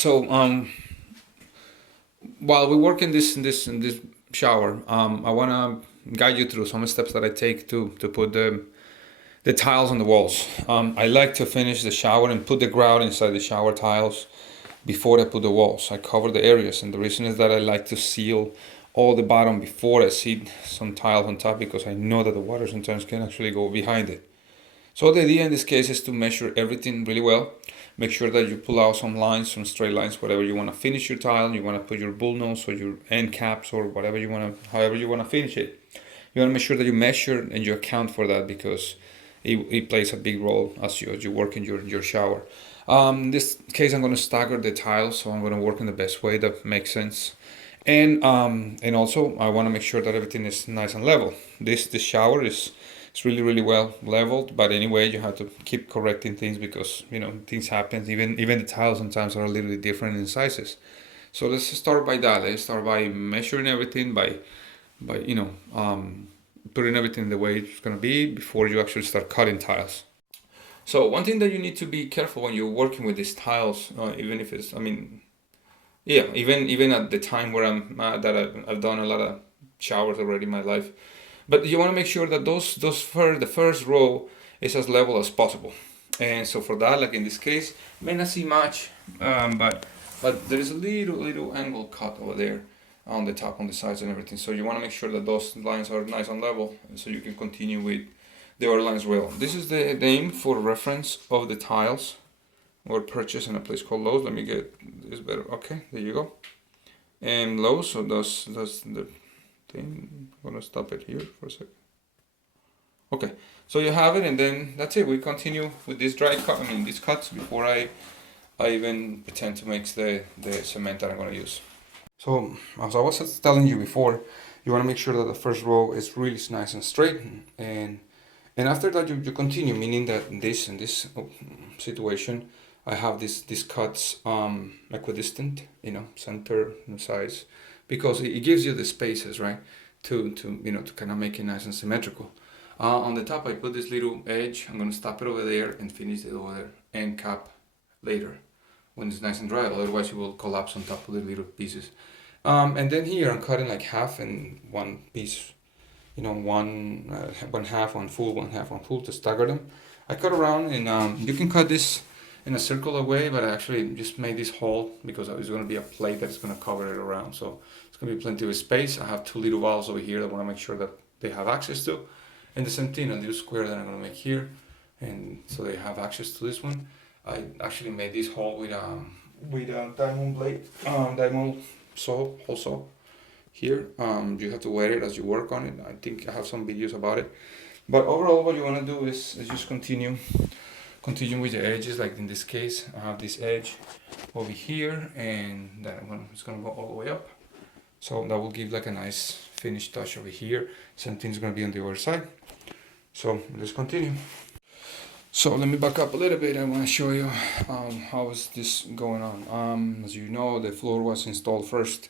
So while we work in this shower, I wanna guide you through some steps that I take to put the tiles on the walls. I like to finish the shower and put the grout inside the shower tiles before I put the walls. I cover the areas, and the reason is that I like to seal all the bottom before I see some tiles on top, because I know that the water sometimes can actually go behind it. So the idea in this case is to measure everything really well. Make sure that you pull out some lines, some straight lines, whatever you want to finish your tile. You want to put your bull nose or your end caps or whatever you want to, however you want to finish it. You want to make sure that you measure and you account for that, because it plays a big role as you work in your shower. In this case, I'm going to stagger the tiles, so I'm going to work in the best way that makes sense. And also I want to make sure that everything is nice and level. This shower is it's really well leveled, but anyway, you have to keep correcting things, because things happen. Even the tiles sometimes are a little bit different in sizes. So let's start by that. Let's start by measuring everything, by putting everything the way it's gonna be before you actually start cutting tiles. So one thing that you need to be careful when you're working with these tiles, even if it's, I mean, yeah, even at the time where I've done a lot of showers already in my life, but you want to make sure that the first row is as level as possible. And so for that, like in this case, may not see much, but there is a little angle cut over there on the top, on the sides and everything. So you want to make sure that those lines are nice and level, so you can continue with the other lines well. This is the name for reference of the tiles or purchase in a place called Lowe's. Let me get this better. Okay, there you go. And Lowe's, so that's the thing. I'm gonna stop it here for a second. Okay, so you have it, and then that's it. We continue with this dry cut. I mean, these cuts before I even pretend to mix the cement that I'm gonna use. So as I was telling you before, you want to make sure that the first row is really nice and straight, and after that you continue, meaning that in this situation, I have these cuts equidistant, center size, because it gives you the spaces, right, to kind of make it nice and symmetrical. On the top, I put this little edge. I'm gonna stop it over there and finish it over there, and cap later when it's nice and dry. Otherwise, it will collapse on top of the little pieces. And then here, I'm cutting like half and one piece, one half, one full, one half, one full, to stagger them. I cut around, and you can cut this in a circular way, but I actually just made this hole because there's going to be a plate that's going to cover it around. So it's going to be plenty of space. I have two little valves over here that I want to make sure that they have access to. And the same thing, a little square that I'm going to make here. And so they have access to this one. I actually made this hole with a diamond blade, diamond saw, hole saw here. You have to wear it as you work on it. I think I have some videos about it. But overall, what you want to do is just continue with the edges. Like in this case, I have this edge over here, and that one is going to go all the way up. So that will give like a nice finished touch over here. Same thing's going to be on the other side. So let's continue. So let me back up a little bit. I want to show you how is this going on. As you know, the floor was installed first.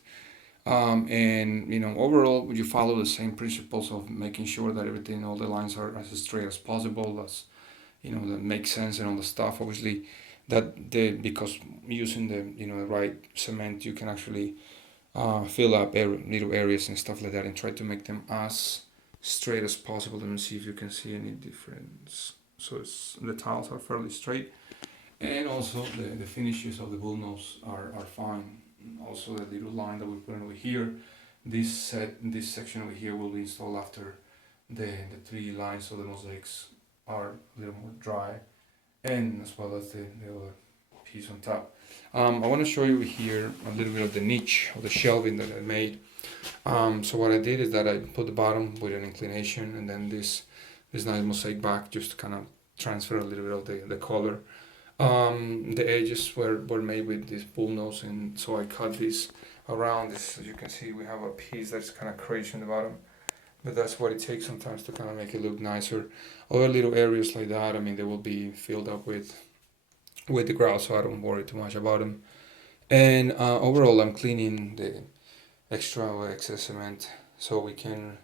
And overall, you follow the same principles of making sure that everything, all the lines are as straight as possible, as that makes sense, and all the stuff. Obviously, because using the right cement, you can actually fill up little areas and stuff like that, and try to make them as straight as possible. Let me see if you can see any difference. So the tiles are fairly straight, and also the finishes of the bull nose are fine. Also, the little line that we put in over here, this section over here will be installed after the three lines, so the mosaics are a little more dry, and as well as the other piece on top. I want to show you here a little bit of the niche of the shelving that I made. So what I did is that I put the bottom with an inclination, and then this nice mosaic back, just to kind of transfer a little bit of the color. The edges were made with this bull nose, and so I cut this around this. As you can see, we have a piece that's kind of crazy in the bottom, but that's what it takes sometimes to kind of make it look nicer. Other little areas like that, I mean, they will be filled up with the grout, so I don't worry too much about them. And overall, I'm cleaning the extra or excess cement, so we can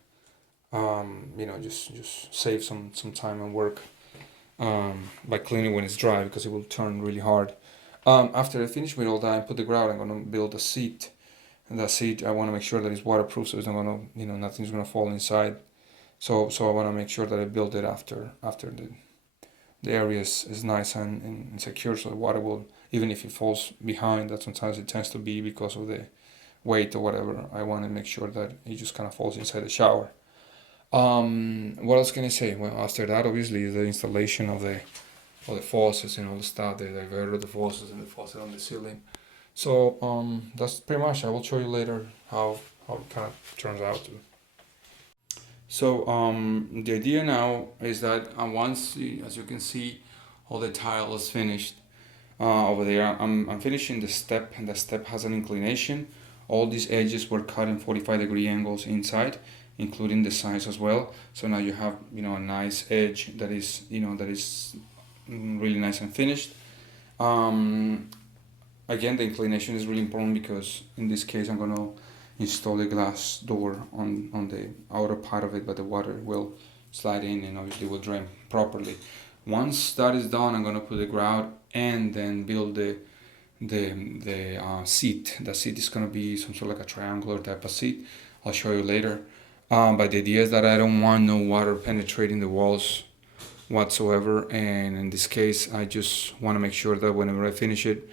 just save some time and work by cleaning when it's dry, because it will turn really hard. After I finish with all that and put the grout, I'm gonna build a seat. And that seat, I want to make sure that it's waterproof, so it's not gonna, nothing's gonna fall inside. So I want to make sure that I build it after the area is nice and secure, so the water will, even if it falls behind, that sometimes it tends to be because of the weight or whatever. I want to make sure that it just kind of falls inside the shower. What else can I say? Well, after that, obviously, is the installation of the faucets and all the stuff, the diverter of the faucets and the faucet on the ceiling. So that's pretty much. I will show you later how it kind of turns out. So the idea now is that once, as you can see, all the tile is finished over there. I'm finishing the step, and the step has an inclination. All these edges were cut in 45-degree angles inside, including the sides as well. So now you have a nice edge that is really nice and finished. Again, the inclination is really important because in this case I'm gonna install a glass door on the outer part of it, but the water will slide in and obviously will drain properly. Once that is done, I'm gonna put the grout and then build the seat. The seat is gonna be some sort of like a triangular type of seat. I'll show you later. But the idea is that I don't want no water penetrating the walls whatsoever, and in this case I just want to make sure that whenever I finish it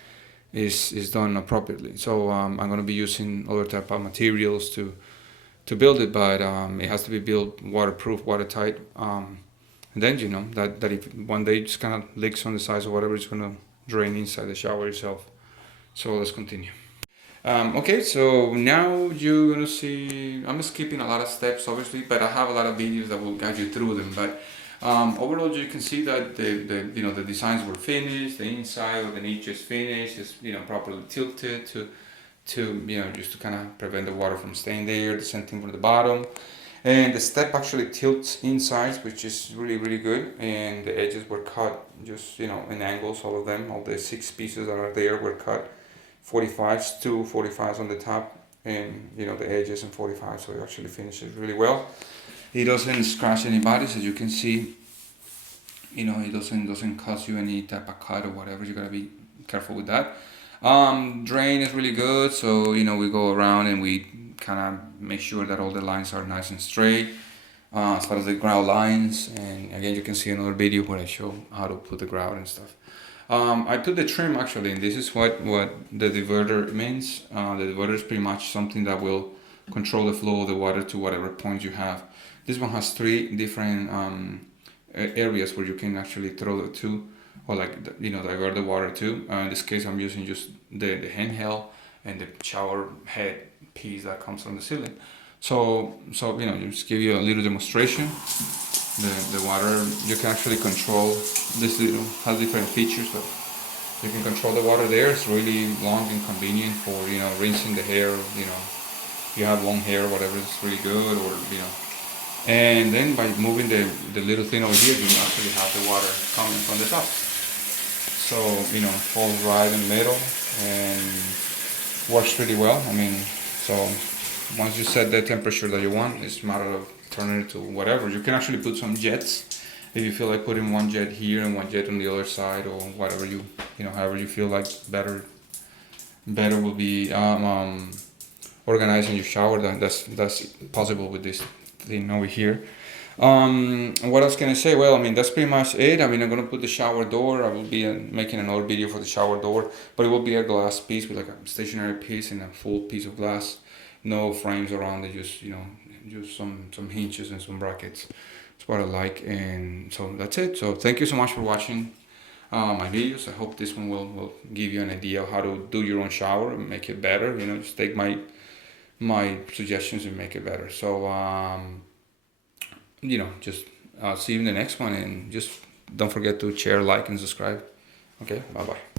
is done appropriately. So I'm going to be using other type of materials to build it, but it has to be built waterproof, watertight, and then that if one day it just kind of leaks on the sides or whatever, it's going to drain inside the shower itself. So let's continue. Okay, so now you're gonna see, I'm skipping a lot of steps obviously, but I have a lot of videos that will guide you through them. But overall, you can see that the designs were finished, the inside of the niche is finished, it's properly tilted to just to kind of prevent the water from staying there. The same thing for the bottom, and the step actually tilts inside, which is really good. And the edges were cut just in angles. All of them, all the 6 pieces that are there were cut 45s, 2 45s on the top, and the edges and 45, so it actually finishes really well. It doesn't scratch anybody, so you can see it doesn't cause you any type of cut or whatever. You gotta be careful with that. Drain is really good, so we go around and we kind of make sure that all the lines are nice and straight, as far as the grout lines. And again, you can see another video where I show how to put the grout and stuff. I put the trim actually, and this is what the diverter means. The diverter is pretty much something that will control the flow of the water to whatever point you have. This one has 3 different areas where you can actually throw it to, or divert the water to. In this case, I'm using just the handheld and the shower head piece that comes from the ceiling. So just give you a little demonstration. The water, you can actually control this. Has different features, but you can control the water there. It's really long and convenient for rinsing the hair. You have long hair, whatever, it's really good. Or and then by moving the little thing over here, you actually have the water coming from the top. So falls right in the middle and works pretty well. So once you set the temperature that you want, it's a matter of turning it to whatever. You can actually put some jets if you feel like putting one jet here and one jet on the other side, or whatever however you feel like better will be organizing your shower. That's possible with this thing over here. What else can I say? Well, that's pretty much it. I'm gonna put the shower door. I will be making another video for the shower door, but it will be a glass piece with like a stationary piece and a full piece of glass. No frames around it, just some hinges and some brackets. That's what I like, and so that's it. So thank you so much for watching my videos. I hope this one will give you an idea of how to do your own shower and make it better. Just take my suggestions and make it better. So just see you in the next one, and just don't forget to share, like, and subscribe. Okay, bye bye.